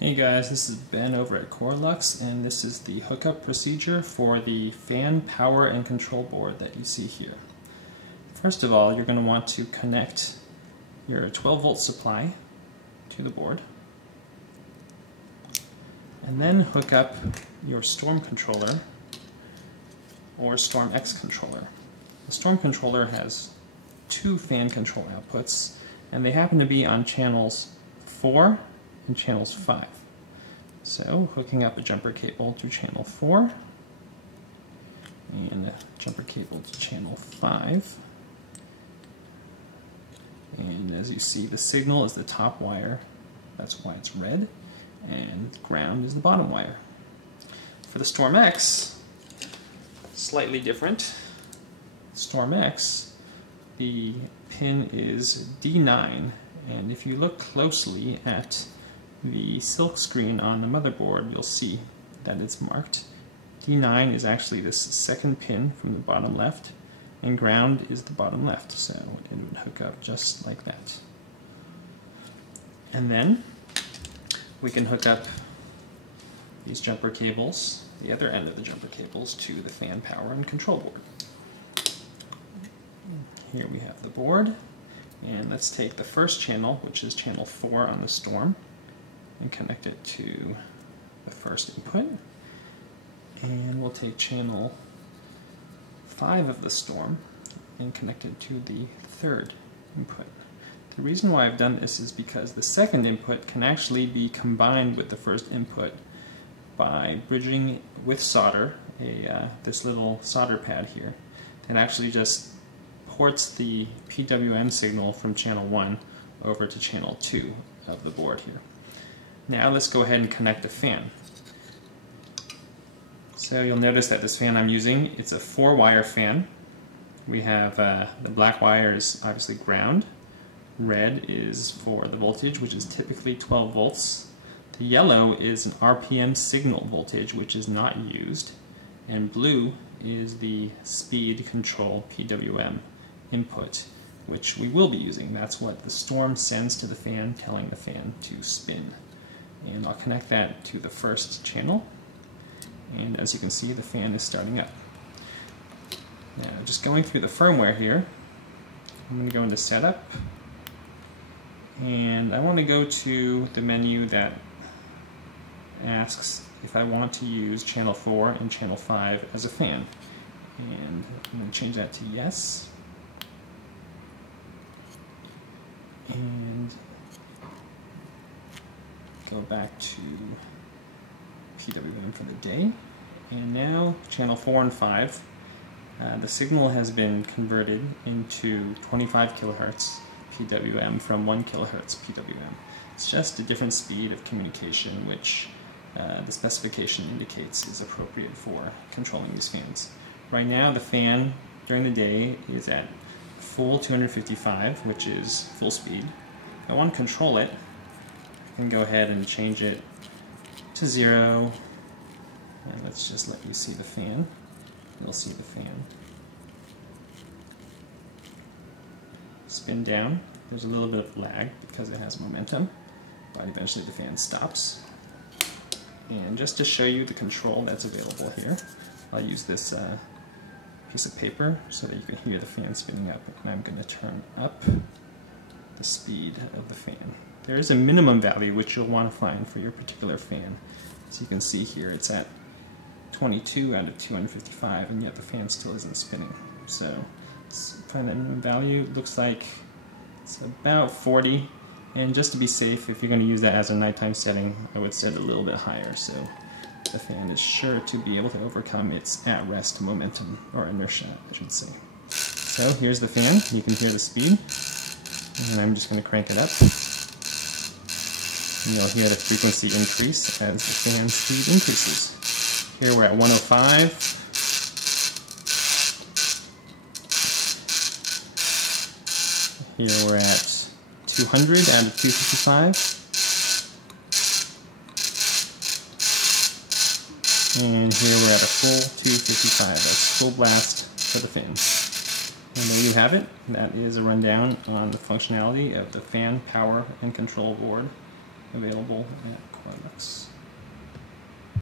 Hey guys, this is Ben over at Coralux, and this is the hookup procedure for the fan power and control board that you see here. First of all, you're going to want to connect your 12 volt supply to the board, and then hook up your Storm controller or Storm X controller. The Storm controller has two fan control outputs, and they happen to be on channels 4 and channels 5. So hooking up a jumper cable to channel 4 and a jumper cable to channel 5. And as you see, the signal is the top wire, that's why it's red, and ground is the bottom wire. For the Storm X, slightly different. Storm X, the pin is D9, and if you look closely at the silk screen on the motherboard, you'll see that it's marked. D9 is actually this second pin from the bottom left, and ground is the bottom left, so it would hook up just like that. And then we can hook up these jumper cables, the other end of the jumper cables, to the fan power and control board. Here we have the board, and let's take the first channel, which is channel 4 on the Storm, and connect it to the first input. And we'll take channel 5 of the Storm and connect it to the third input. The reason why I've done this is because the second input can actually be combined with the first input by bridging with solder, this little solder pad here that actually just ports the PWM signal from channel 1 over to channel 2 of the board here. Now let's go ahead and connect the fan. So you'll notice that this fan I'm using, it's a 4-wire fan. We have the black wire is obviously ground, red is for the voltage, which is typically 12 volts. The yellow is an RPM signal voltage, which is not used, and blue is the speed control PWM input, which we will be using. That's what the Storm sends to the fan, telling the fan to spin. And I'll connect that to the first channel, and as you can see, the fan is starting up. Now, just going through the firmware here, I'm going to go into Setup, and I want to go to the menu that asks if I want to use channel 4 and channel 5 as a fan. And I'm going to change that to yes. And go back to PWM for the day. And now channel 4 and 5, the signal has been converted into 25 kilohertz PWM from 1 kilohertz PWM. It's just a different speed of communication, which the specification indicates is appropriate for controlling these fans. Right now the fan during the day is at full 255, which is full speed. If I want to control it, I can go ahead and change it to 0, and let's just let you see the fan. You'll see the fan spin down. There's a little bit of lag because it has momentum, but eventually the fan stops. And just to show you the control that's available here, I'll use this piece of paper so that you can hear the fan spinning up, and I'm going to turn up the speed of the fan. There is a minimum value which you'll want to find for your particular fan. As you can see here, it's at 22 out of 255, and yet the fan still isn't spinning. So let's find that minimum value. It looks like it's about 40, and just to be safe, if you're going to use that as a nighttime setting, I would set it a little bit higher, so the fan is sure to be able to overcome its at-rest momentum, or inertia, I should say. So here's the fan. You can hear the speed, and I'm just going to crank it up. And you'll hear the frequency increase as the fan speed increases. Here we're at 105. Here we're at 200 out of 255. And here we're at a full 255. That's full blast for the fan. And there you have it. That is a rundown on the functionality of the fan power and control board available at Coralux.